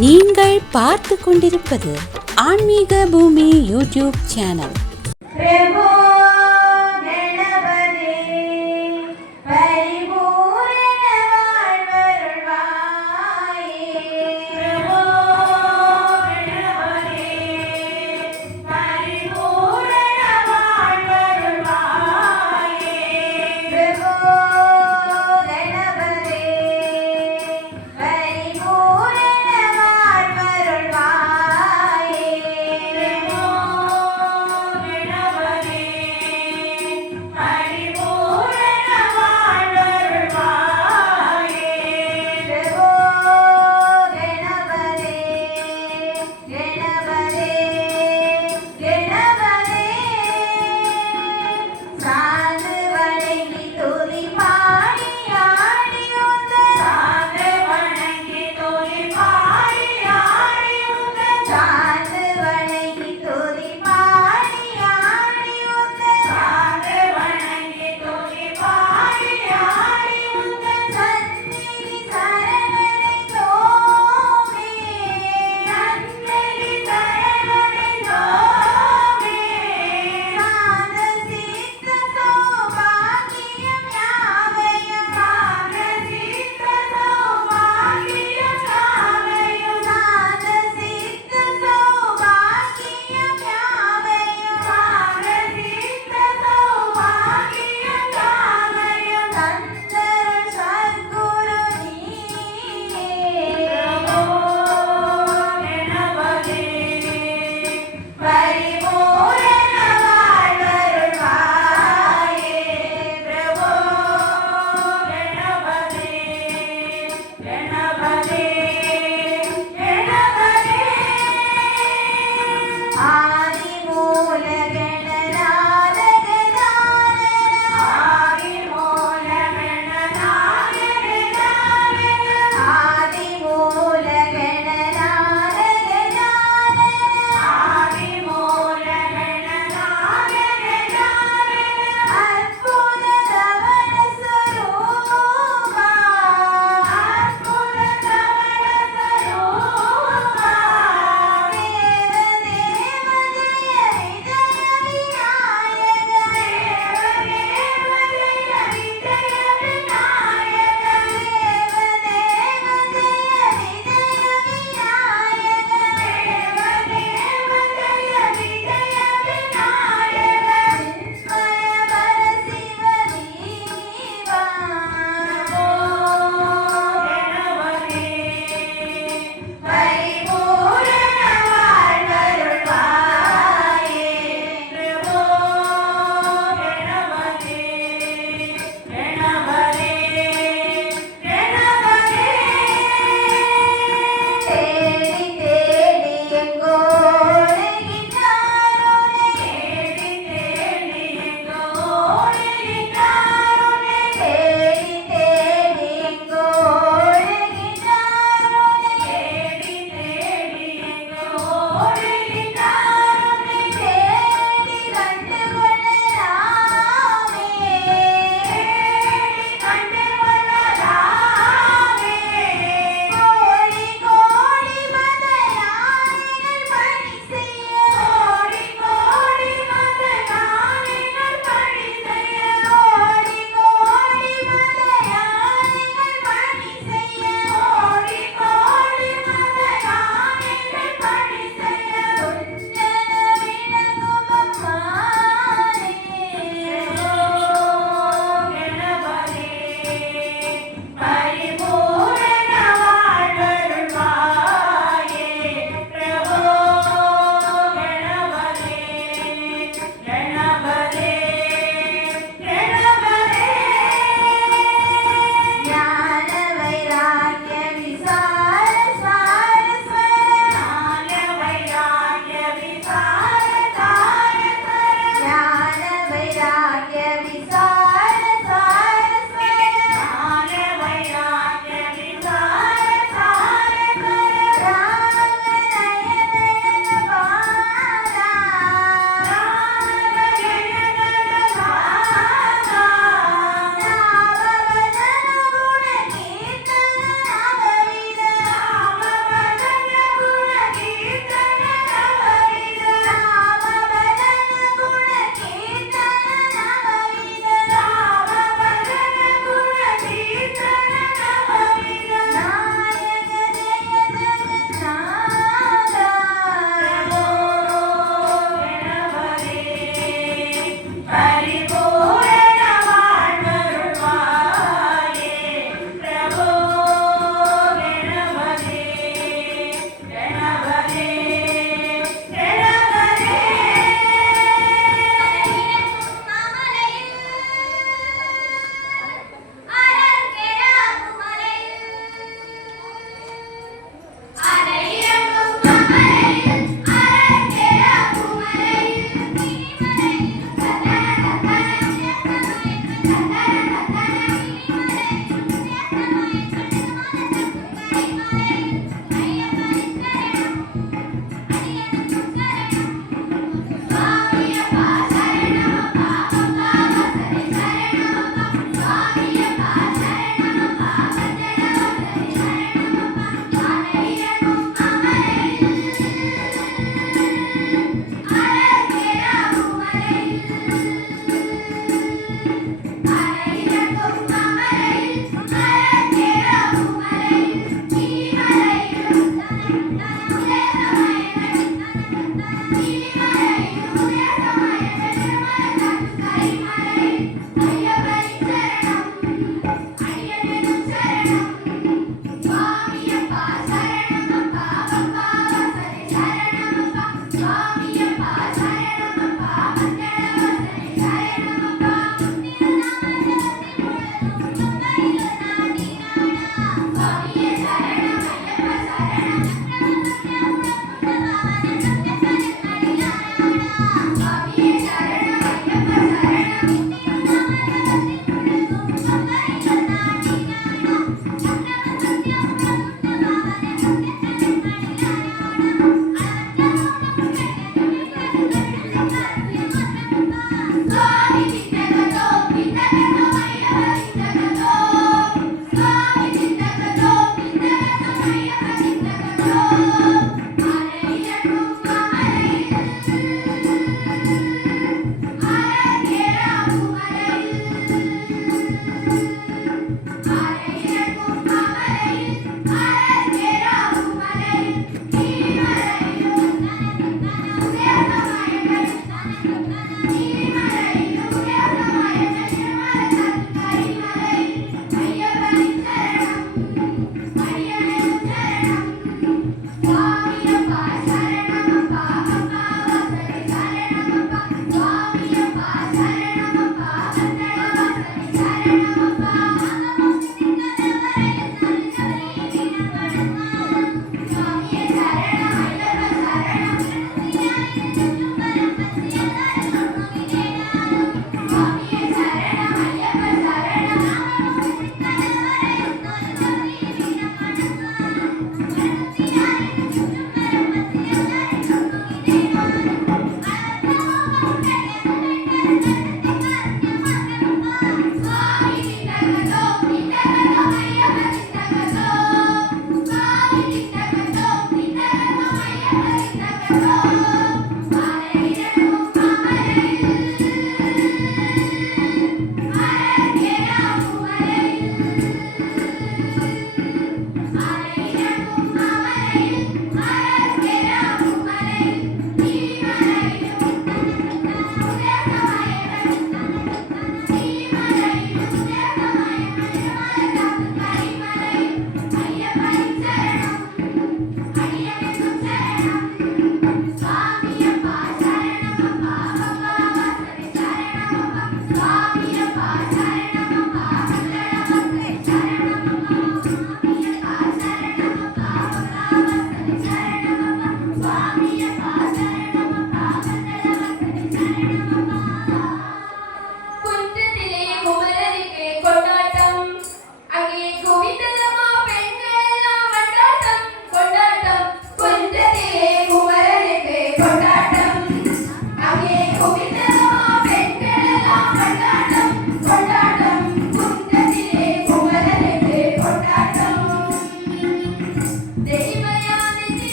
நீங்கள் பார்த்து கொண்டிருப்பது ஆன்மீக பூமி யூடியூப் சேனல்.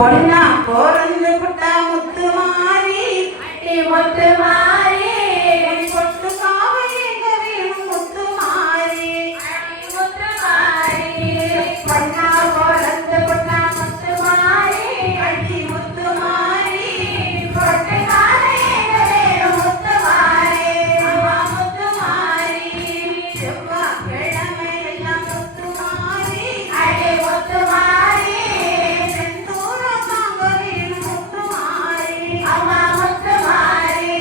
பொண்ணா பிறந்து புட்டா முத்து மாறி முத்து மாறி பொட்டுக்காக எங்க வேணும் முத்து மாறி முத்து மாறி பொண்ணா பிறந்து புட்டா முத்து மாறி அடி முத்து மாறி பொட்டுக்காக எங்க வேணும் முத்து மாறி அம்மா முத்து மாறி செவ்வாய் கிழமை எல்லாம் முத்து மாறி அடி முத்து மாறி செந்தூர தாங்க வேணும் முத்து மாறி அம்மா முத்து மாறி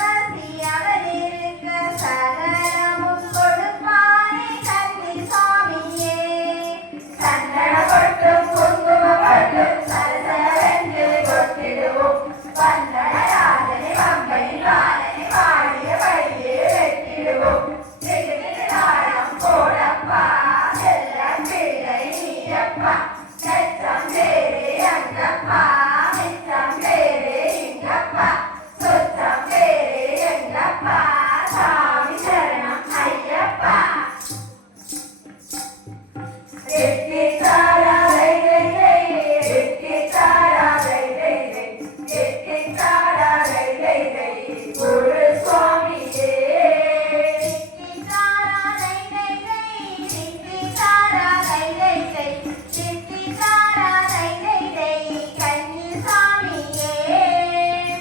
வசி அவர் இருக்க சகலமும் கொடுப்பாரே கன்னிசாமியே. சந்தன பொட்டும் குங்கும பொட்டும் சரசரவென்று கொட்டிடுவோம். வந்தனராஜனை வம்பனின் வாழனை வாடியபடியே வெட்டிடுவோம். தாளம் போடப்பா செல்ல பிள்ளை நீரப்பா. நெச்சம் பேரே அங்கப்பா மிச்சம் பேரே இங்கப்பா. சொச்சம் பேரே எங்கப்பா சாமி சரணம் ஐயப்பா. எட்டித்தாரா லை லை லை எட்டித்தாரா லை லை லை எட்டித்தாரா லை லை லை குரு சுவாமியே. எட்டித்தாரா லை லை லை எட்டித்தாரா லை லை லை எட்டித்தாரா லை லை லை கன்னிசாமியே.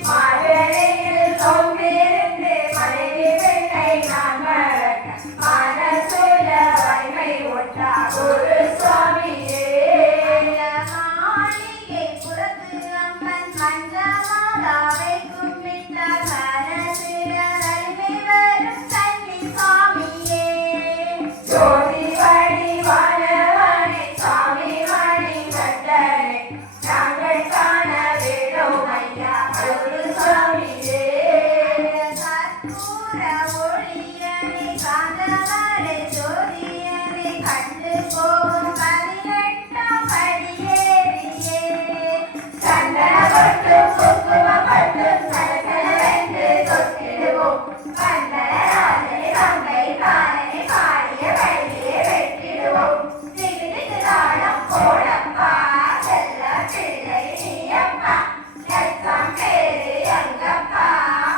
மாடலையில் சோம்பிருந்து மனைவி பெண்ணை நான் மறக்க மனசுல வலிமை ஒட்டா குரு சுவாமியே. மாளிகை புறத்து அம்மன் மஞ்சமாதாவை கும்பிட்டால் மனசுல வலிமை வரும் கன்னிசாமியே. ஜோதி வடிவானவனே சாமி மணி கண்டனே நாங்கள் காண வேணும் ஐயா குரு சுவாமியே. கற்பூர ஒளியனை காந்தவரை ஜோதியனை கண்டு போகும் 18ஆம் படியேறியே. சந்தன பொட்டும் குங்கும பொட்டும் சலசலவென்று தொட்டிடுவோம். வந்தனராஜனை வம்பை பாலனை பாடியபடியே வெட்டிடுவோம். திகிதிகு தாளம் போடப்பா செல்ல பிள்ளை நீயப்பா. நெச்சம் பேரு எங்கப்பா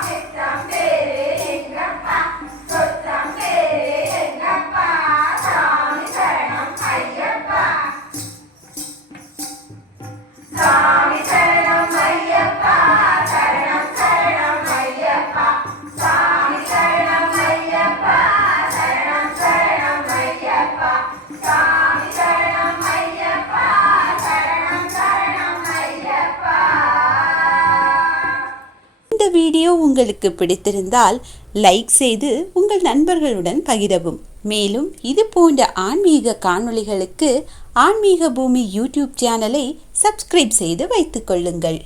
மிச்சம் பேரு எங்கப்பா. சொச்சம் பேரு எங்கப்பா சாமி சரணம் ஐயப்பா. சாமி சரணம் ஐயப்பா சரணம் சரணம் ஐயப்பா. சாமி சரணம் ஐயப்பா சரணம் சரணம் ஐயப்பா. சாமி சரணம் ஐயப்பா சரணம் சரணம் ஐயப்பா. இந்த வீடியோ உங்களுக்கு பிடித்திருந்தால் லைக் செய்து உங்கள் நண்பர்களுடன் பகிரவும். மேலும் இது போன்ற ஆன்மீக காணொளிகளுக்கு ஆன்மீக பூமி யூடியூப் சேனலை சப்ஸ்கிரைப் செய்து வைத்துக் கொள்ளுங்கள்.